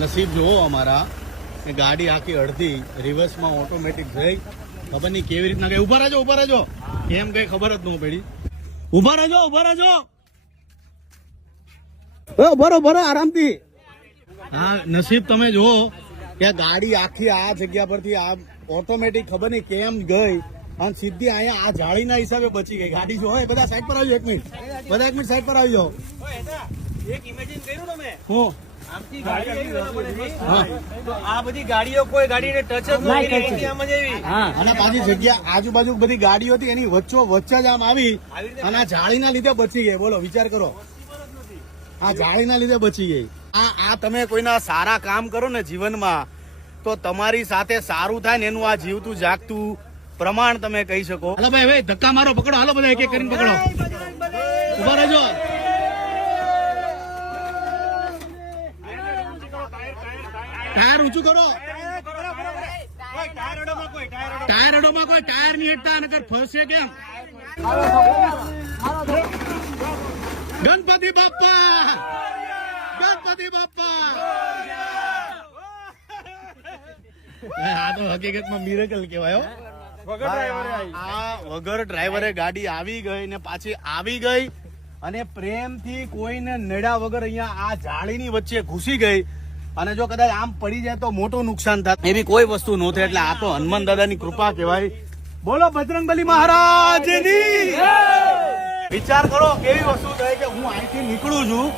નસીબ જુઓ અમારા કે ગાડી આખી અડધી રિવર્સમાં ઓટોમેટિક જઈ ખબર નહીં કેવી રીતના કઈ ઉભા રહેજો કેમ કઈ ખબર જ ન પડી. ઉભા રહેજો બરો આરામથી. હા નસીબ તમે જુઓ કે ગાડી આખી આ જગ્યા પરથી આ ઓટોમેટિક ખબર નહીં કેમ ગઈ અને સીધી અહીંયા આ જાળીના હિસાબે બચી ગઈ ગાડી. જો બધા સાઈડ પર આવજો, એક મિનિટ સાઈડ પર આવી જાઓ. એક ઇમેજિન કર્યું ને મેં હું આમથી ગાડી આવી તો આ બધી ગાડીઓ કોઈ ગાડીને ટચ જ ન કરી આમ જ આવી. અને પાછી જગ્યા આજુબાજુ બધી ગાડીઓ હતી એની વચ્ચે જ આમ આવી અને આ જાળીના લીધે બચી ગઈ. બોલો વિચાર કરો, આ જાળીના લીધે બચી ગઈ. આ તમે કોઈના સારા કામ કરો ને જીવનમાં તો તમારી સાથે સારું થાય ને એનું આ જીવતું જાગતું પ્રમાણ તમે કહી શકો. હાલો ભાઈ ધક્કા મારો, પકડો. હાલો બધા એક એક કરીને પકડો. ઉભા રહેજો. ટાયર ઊંચું કરો. ટાયર અડોમાં કોઈ ટાયર નહીં હેઠતા નકર ફરશે કેમ. ગણપતિ બાપ્પા. આ તો હકીકતમાં મિરેકલ કહેવાય. વગર ડ્રાઈવરે ગાડી આવી ગઈ ને પાછી આવી ગઈ અને પ્રેમથી કોઈને નડ્યા વગર અહીંયા આ જાળીની વચ્ચે ઘૂસી ગઈ. અને જો કદાચ આમ પડી જાય તો મોટું નુકસાન થાય એવી કોઈ વસ્તુ ન થાય. એટલે આ તો હનુમાન દાદાની કૃપા કહેવાય. બોલો બજરંગબલી મહારાજની. વિચાર કરો કેવી વસ્તુ થાય કે હું અહીંથી નીકળું છું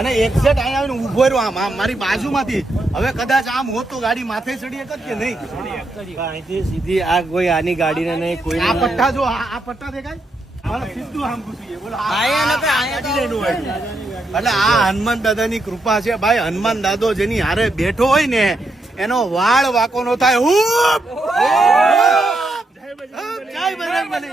અને એક્ઝેક્ટ અહીંયા આવીને ઉભો રહ્યો આમ મારી બાજુમાંથી. હવે કદાચ આમ હોત તો ગાડી માથે ચડી એક જ કે નહીં. અહીંથી સીધી આ કોઈ આની ગાડીને નહીં કોઈ આ પટ્ટા જો આ પટ્ટા દેખાય સીધું આમ ઘૂસી ગયું. બોલો એટલે આ હનુમાન દાદાની કૃપા છે ભાઈ. હનુમાન દાદો જેની હારે બેઠો હોય ને એનો વાળ વાકો નો થાય. જય બજરંગબલી.